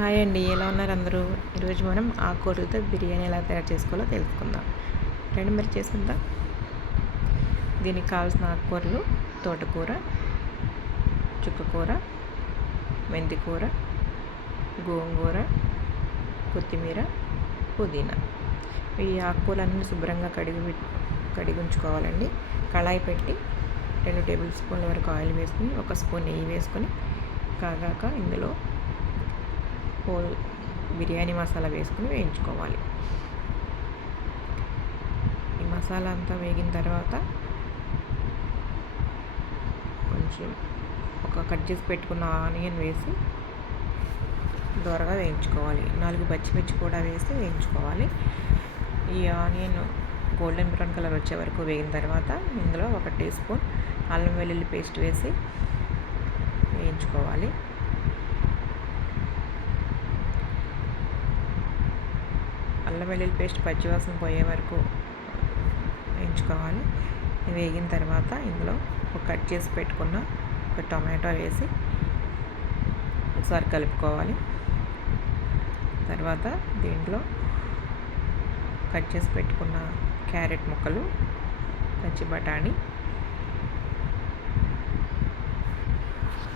Hi అండి, ఎలా ఉన్నారు అందరూ? ఈరోజు మనం ఆకుకూరలతో బిర్యానీ ఎలా తయారు చేసుకోవాలో తెలుసుకుందాం. రండి మరి చేసేద్దాం. దీనికి కావాల్సిన ఆకుకూరలు తోటకూర, చుక్కకూర, మెంతికూర, గోంగూర, కొత్తిమీర, పుదీనా. ఈ ఆకుకూరలన్నీ శుభ్రంగా కడిగి ఉంచుకోవాలండి. కళాయి పెట్టి 2 టేబుల్ స్పూన్ల వరకు ఆయిల్ వేసుకుని 1 స్పూన్ నెయ్యి వేసుకొని కాగాక ఇందులో బిర్యానీ మసాలా వేసుకుని వేయించుకోవాలి. ఈ మసాలా అంతా వేగిన తర్వాత కొంచెం కట్ చేసి పెట్టుకున్న ఆనియన్ వేసి దోరగా వేయించుకోవాలి. 4 పచ్చిమిర్చి కూడా వేసి వేయించుకోవాలి. ఈ ఆనియన్ గోల్డెన్ బ్రౌన్ కలర్ వచ్చే వరకు వేగిన తర్వాత ఇందులో 1 టీ స్పూన్ అల్లం వెల్లుల్లి పేస్ట్ వేసి వేయించుకోవాలి. అల్లం వెల్లుల్లి పేస్ట్ పచ్చివాసన పోయే వరకు వేయించుకోవాలి. వేగిన తర్వాత ఇందులో కట్ చేసి పెట్టుకున్న ఒక టమాటో వేసి ఒకసారి కలుపుకోవాలి. తర్వాత దీంట్లో కట్ చేసి పెట్టుకున్న క్యారెట్ ముక్కలు, పచ్చి బఠానీ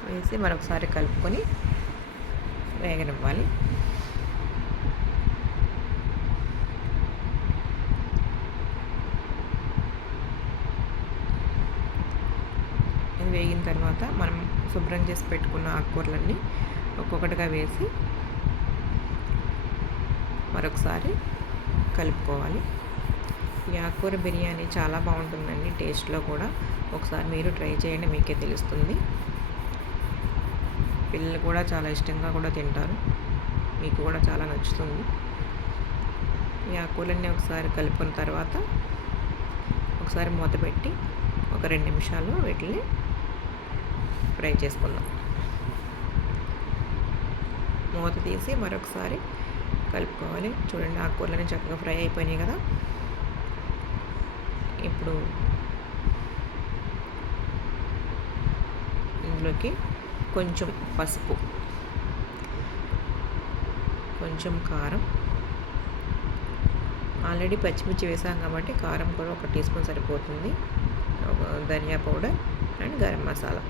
వేసి మరొకసారి కలుపుకొని వేగనివ్వాలి. వేగిన తర్వాత మనం శుభ్రం చేసి పెట్టుకున్న ఆకుకూరలన్నీ ఒక్కొక్కటిగా వేసి మరొకసారి కలుపుకోవాలి. ఈ ఆకుకూర బిర్యానీ చాలా బాగుంటుందండి, టేస్ట్లో కూడా. ఒకసారి మీరు ట్రై చేయండి, మీకే తెలుస్తుంది. పిల్లలు కూడా చాలా ఇష్టంగా కూడా తింటారు, మీకు కూడా చాలా నచ్చుతుంది. ఈ ఆకుకూరలన్నీ ఒకసారి కలుపుకున్న తర్వాత ఒకసారి మూత పెట్టి ఒక 2 నిమిషాలు వీటిని ఫ్రై చేసుకుందాం. మూత తీసి మరొకసారి కలుపుకోవాలి. చూడండి, ఆకుకూరలన్నీ చక్కగా ఫ్రై అయిపోయినాయి కదా. ఇప్పుడు ఇందులోకి కొంచెం పసుపు, కొంచెం కారం, ఆల్రెడీ పచ్చిమిర్చి వేసాం కాబట్టి కారం కూడా 1 టీ స్పూన్ సరిపోతుంది. Dhania powder and garam masala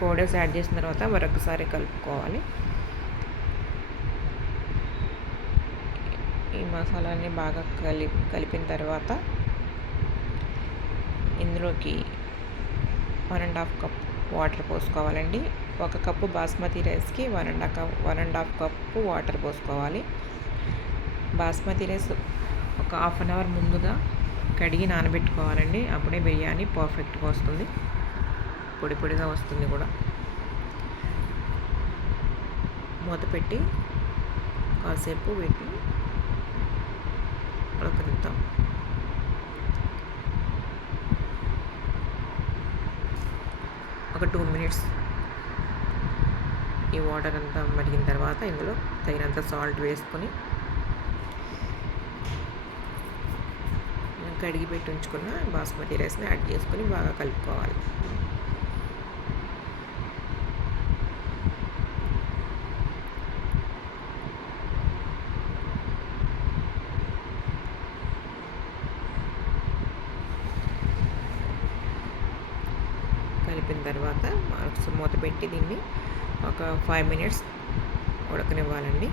powders add చేసిన తర్వాత మరొకసారి కలుపుకోవాలి. ఈ మసాలాని బాగా కలిపిన తర్వాత ఇందులోకి 1.5 కప్ వాటర్ పోసుకోవాలండి. 1 కప్పు బాస్మతి రైస్కి 1.5 కప్పు వాటర్ పోసుకోవాలి. బాస్మతి రైస్ ఒక హాఫ్ అన్ అవర్ ముందుగా కడిగి నానబెట్టుకోవాలండి. అప్పుడే బిర్యానీ పర్ఫెక్ట్గా వస్తుంది, పొడి పొడిగా వస్తుంది కూడా. మూత పెట్టి కాసేపు వీటిని ఉడకనిద్దాం. ఒక 2 మినిట్స్ ఈ వాటర్ అంతా మరిగిన తర్వాత ఇందులో తగినంత సాల్ట్ వేసుకొని కడిగి పెట్టి ఉంచుకున్న బాస్మతి రైస్ని యాడ్ చేసుకొని బాగా కలుపుకోవాలి. కలిపిన తర్వాత మూత పెట్టి దీన్ని ఒక 5 మినిట్స్ ఉడకనివ్వాలండి.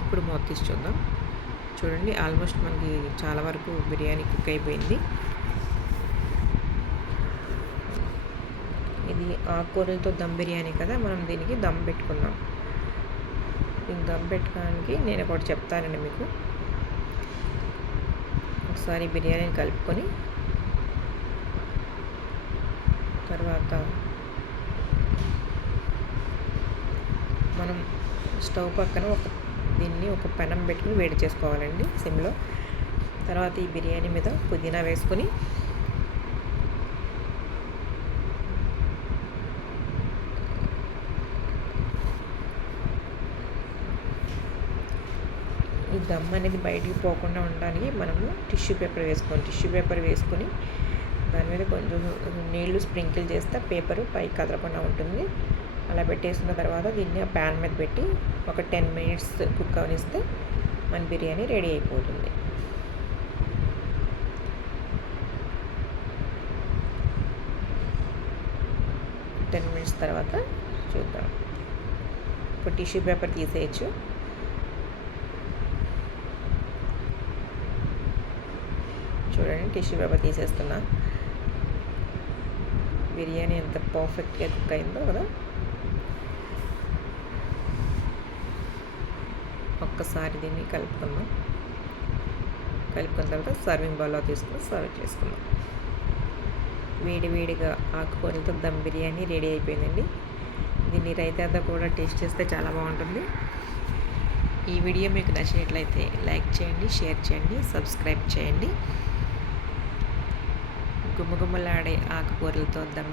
ఇప్పుడు మూత తీసి చూద్దాం. చూడండి, ఆల్మోస్ట్ మనకి చాలా వరకు బిర్యానీ కుక్ అయిపోయింది. ఇది ఆకుకూరలతో దమ్ బిర్యానీ కదా, మనం దీనికి దమ్ పెట్టుకుందాం. దీనికి దమ్ పెట్టుకోవడానికి నేను ఒకటి చెప్తానండి మీకు. ఒకసారి బిర్యానీని కలుపుకొని తర్వాత మనం స్టవ్ పక్కన దీన్ని ఒక పెనం పెట్టుకుని వేడి చేసుకోవాలండి సిమ్లో. తర్వాత ఈ బిర్యానీ మీద పుదీనా వేసుకొని ఈ దమ్ అనేది బయటికి పోకుండా ఉండడానికి మనము టిష్యూ పేపర్ వేసుకొని దాని మీద కొంచెం నీళ్లు స్ప్రింకిల్ చేస్తే పేపరు పైకి కదలకుండా ఉంటుంది. అలా పెట్టేసిన తర్వాత దీన్ని ఆ ప్యాన్ మీద పెట్టి ఒక 10 మినిట్స్ కుక్ అవనిస్తే మన బిర్యానీ రెడీ అయిపోతుంది. టెన్ మినిట్స్ తర్వాత చూద్దాం. ఇప్పుడు టిష్యూ పేపర్ తీసేయచ్చు. చూడండి, టిష్యూ పేపర్ తీసేస్తున్నా. బిర్యానీ ఎంత పర్ఫెక్ట్గా కుక్ అయిందో కదా. ఒక్కసారి దీన్ని కలుపుకున్న తర్వాత సర్వింగ్ బౌల్లో తీసుకుని సర్వ్ చేసుకుందాం. వేడిగా ఆకుకూరలతో దమ్ బిర్యానీ రెడీ అయిపోయిందండి. దీన్ని రైతాతో కూడా టేస్ట్ చేస్తే చాలా బాగుంటుంది. ఈ వీడియో మీకు నచ్చినట్లయితే లైక్ చేయండి, షేర్ చేయండి, సబ్స్క్రైబ్ చేయండి. గుమ్మగుమ్మలాడే ఆకుకూరలతో దమ్